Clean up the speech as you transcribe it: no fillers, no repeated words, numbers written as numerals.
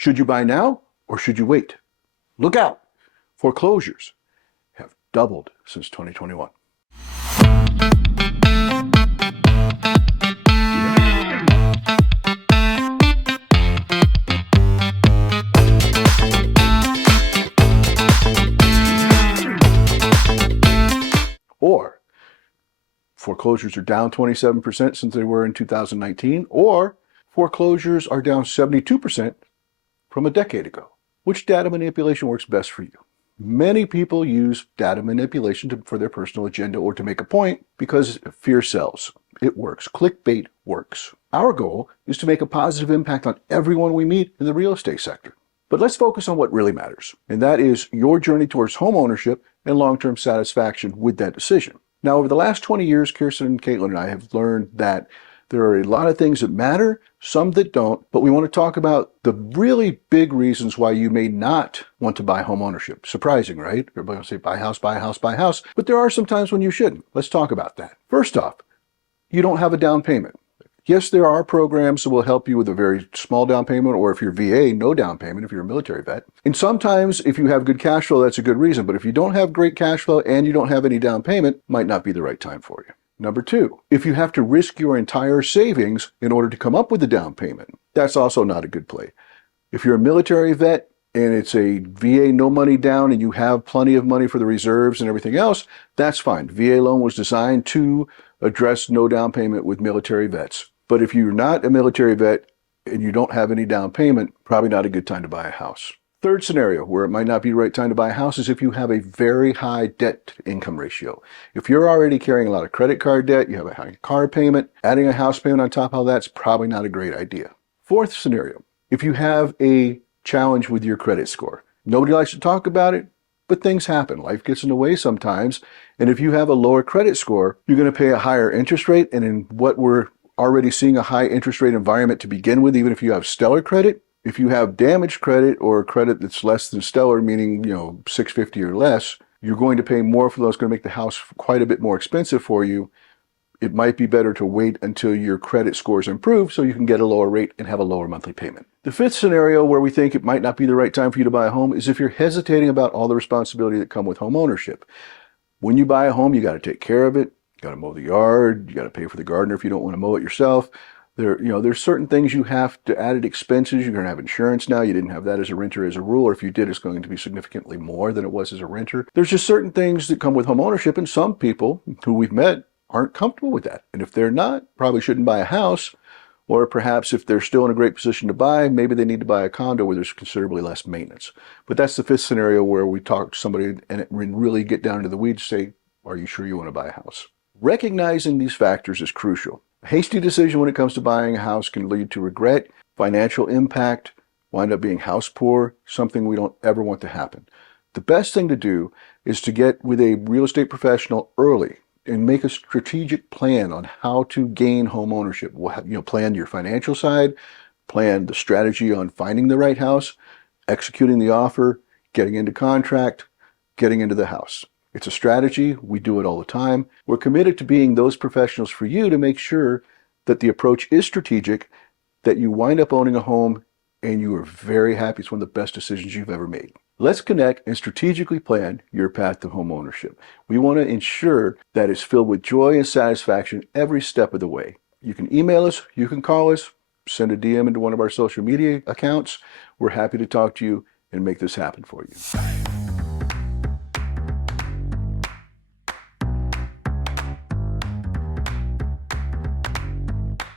Should you buy now or should you wait? Look out! Foreclosures have doubled since 2021. Or foreclosures are down 27% since they were in 2019, or foreclosures are down 72% from a decade ago. Which data manipulation works best for you? Many people use data manipulation for their personal agenda or to make a point because fear sells. It works. Clickbait works. Our goal is to make a positive impact on everyone we meet in the real estate sector. But let's focus on what really matters, and that is your journey towards home ownership and long-term satisfaction with that decision. Now, over the last 20 years, Kirsten and Kaitlin and I have learned that there are a lot of things that matter, some that don't, but we want to talk about the really big reasons why you may not want to buy home ownership. Surprising, right? Everybody will say buy a house, buy a house, buy a house, but there are some times when you shouldn't. Let's talk about that. First off, you don't have a down payment. Yes, there are programs that will help you with a very small down payment, or if you're VA, no down payment if you're a military vet. And sometimes if you have good cash flow, that's a good reason. But if you don't have great cash flow and you don't have any down payment, might not be the right time for you. Number two, if you have to risk your entire savings in order to come up with a down payment, that's also not a good play. If you're a military vet and it's a VA no money down and you have plenty of money for the reserves and everything else, that's fine. VA loan was designed to address no down payment with military vets. But if you're not a military vet and you don't have any down payment, probably not a good time to buy a house. Third scenario where it might not be the right time to buy a house is if you have a very high debt-to-income ratio. If you're already carrying a lot of credit card debt, you have a high car payment, adding a house payment on top of that's probably not a great idea. Fourth scenario, if you have a challenge with your credit score. Nobody likes to talk about it, but things happen. Life gets in the way sometimes. And if you have a lower credit score, you're going to pay a higher interest rate. And in what we're already seeing a high interest rate environment to begin with, even if you have stellar credit, if you have damaged credit or credit that's less than stellar, meaning 650 or less, you're going to pay more for those. It's going to make the house quite a bit more expensive for you. It might be better to wait until your credit scores improve so you can get a lower rate and have a lower monthly payment. The fifth scenario where we think it might not be the right time for you to buy a home is if you're hesitating about all the responsibility that come with home ownership. When you buy a home, you got to take care of it. You got to mow the yard. You got to pay for the gardener if you don't want to mow it yourself. There's certain things you have to added expenses. You're going to have insurance now. You didn't have that as a renter as a rule, or if you did, it's going to be significantly more than it was as a renter. There's just certain things that come with home ownership, and some people who we've met aren't comfortable with that. And if they're not, probably shouldn't buy a house, or perhaps if they're still in a great position to buy, maybe they need to buy a condo where there's considerably less maintenance. But that's the fifth scenario where we talk to somebody and really get down into the weeds, say, are you sure you want to buy a house? Recognizing these factors is crucial. A hasty decision when it comes to buying a house can lead to regret, financial impact, wind up being house poor, something we don't ever want to happen. The best thing to do is to get with a real estate professional early and make a strategic plan on how to gain home ownership. Plan your financial side, plan the strategy on finding the right house, executing the offer, getting into contract, getting into the house. It's a strategy. We do it all the time. We're committed to being those professionals for you to make sure that the approach is strategic, that you wind up owning a home and you are very happy. It's one of the best decisions you've ever made. Let's connect and strategically plan your path to home ownership. We want to ensure that it's filled with joy and satisfaction every step of the way. You can email us, you can call us, send a DM into one of our social media accounts. We're happy to talk to you and make this happen for you.